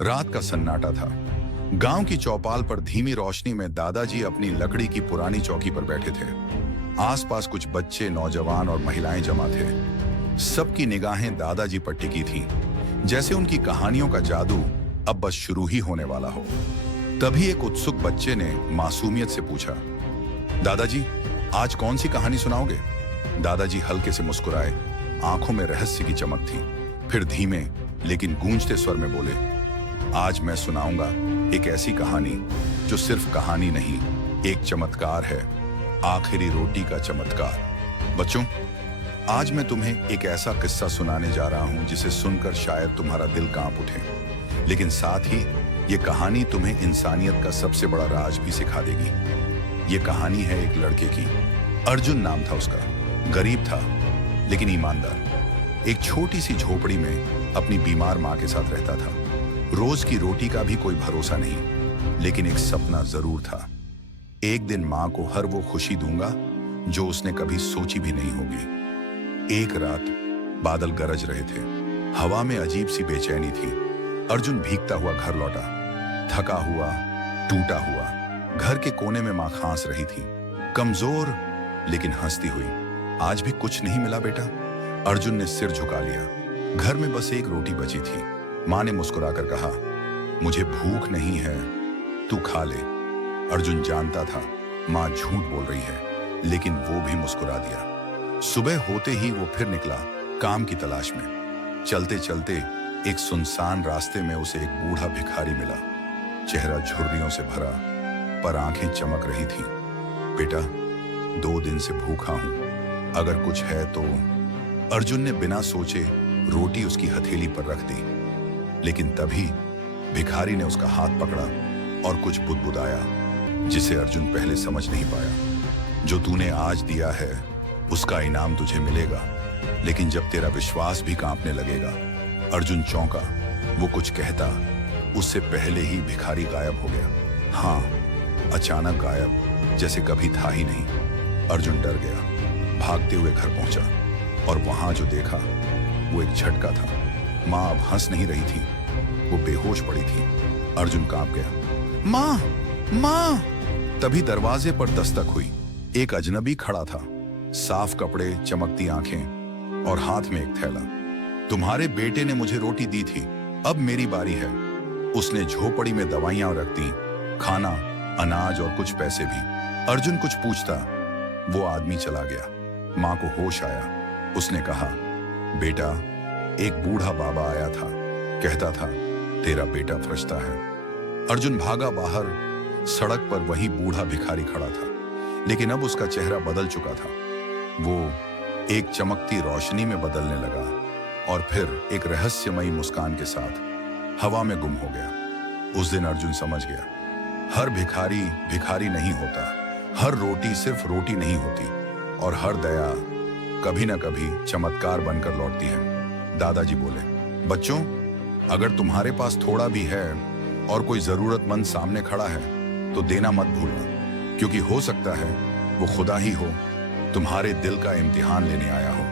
रात का सन्नाटा था। गांव की चौपाल पर धीमी रोशनी में दादाजी अपनी लकड़ी की पुरानी चौकी पर बैठे थे। आसपास कुछ बच्चे, नौजवान और महिलाएं जमा थे। सबकी निगाहें दादाजी पर टिकी थीं, जैसे उनकी कहानियों का जादू अब बस शुरू ही होने वाला हो। तभी एक उत्सुक बच्चे ने मासूमियत से पूछा, दादाजी, आज कौन सी कहानी सुनाओगे? दादाजी हल्के से मुस्कुराए, आंखों में रहस्य की चमक थी। फिर धीमे लेकिन गूंजते स्वर में बोले, आज मैं सुनाऊंगा एक ऐसी कहानी जो सिर्फ कहानी नहीं, एक चमत्कार है, आखिरी रोटी का चमत्कार। बच्चों, आज मैं तुम्हें एक ऐसा किस्सा सुनाने जा रहा हूं जिसे सुनकर शायद तुम्हारा दिल कांप उठे, लेकिन साथ ही ये कहानी तुम्हें इंसानियत का सबसे बड़ा राज भी सिखा देगी। ये कहानी है एक लड़के की। अर्जुन नाम था उसका। गरीब था लेकिन ईमानदार। एक छोटी सी झोपड़ी में अपनी बीमार माँ के साथ रहता था। रोज की रोटी का भी कोई भरोसा नहीं, लेकिन एक सपना जरूर था। एक दिन माँ को हर वो खुशी दूंगा जो उसने कभी सोची भी नहीं होगी। एक रात बादल गरज रहे थे। हवा में अजीब सी बेचैनी थी। अर्जुन भीगता हुआ घर लौटा, थका हुआ, टूटा हुआ। घर के कोने में माँ खांस रही थी, कमजोर लेकिन हंसती हुई। आज भी कुछ नहीं मिला बेटा? अर्जुन ने सिर झुका लिया। घर में बस एक रोटी बची थी। माँ ने मुस्कुराकर कहा, मुझे भूख नहीं है, तू खा ले। अर्जुन जानता था माँ झूठ बोल रही है, लेकिन वो भी मुस्कुरा दिया। सुबह होते ही वो फिर निकला काम की तलाश में। चलते चलते एक सुनसान रास्ते में उसे एक बूढ़ा भिखारी मिला। चेहरा झुर्रियों से भरा, पर आंखें चमक रही थी। बेटा, 2 दिन से भूखा हूं, अगर कुछ है तो। अर्जुन ने बिना सोचे रोटी उसकी हथेली पर रख दी, लेकिन तभी भिखारी ने उसका हाथ पकड़ा और कुछ बुदबुदाया जिसे अर्जुन पहले समझ नहीं पाया। जो तूने आज दिया है उसका इनाम तुझे मिलेगा, लेकिन जब तेरा विश्वास भी कांपने लगेगा। अर्जुन चौंका। वो कुछ कहता, उससे पहले ही भिखारी गायब हो गया। हाँ, अचानक गायब, जैसे कभी था ही नहीं। अर्जुन डर गया, भागते हुए घर पहुंचा और वहां जो देखा वो एक झटका था। माँ अब हंस नहीं रही थी, वो बेहोश पड़ी थी। अर्जुन कांप गया। माँ, माँ! तभी दरवाजे पर दस्तक हुई। एक अजनबी खड़ा था, साफ कपड़े, चमकती आंखें और हाथ में एक थैला। तुम्हारे बेटे ने मुझे रोटी दी थी, अब मेरी बारी है। उसने झोपड़ी में दवाइयां रख दी, खाना, अनाज और कुछ पैसे भी। अर्जुन कुछ पूछता, वो आदमी चला गया। माँ को होश आया। उसने कहा, बेटा, एक बूढ़ा बाबा आया था, कहता था तेरा बेटा फरिश्ता है। अर्जुन भागा बाहर। सड़क पर वही बूढ़ा भिखारी खड़ा था, लेकिन अब उसका चेहरा बदल चुका था। वो एक चमकती रोशनी में बदलने लगा और फिर एक रहस्यमयी मुस्कान के साथ हवा में गुम हो गया। उस दिन अर्जुन समझ गया, हर भिखारी भिखारी नहीं होता, हर रोटी सिर्फ रोटी नहीं होती, और हर दया कभी ना कभी चमत्कार बनकर लौटती है। दादाजी बोले, बच्चों, अगर तुम्हारे पास थोड़ा भी है और कोई जरूरतमंद सामने खड़ा है तो देना मत भूलना, क्योंकि हो सकता है वो खुदा ही हो, तुम्हारे दिल का इम्तिहान लेने आया हो।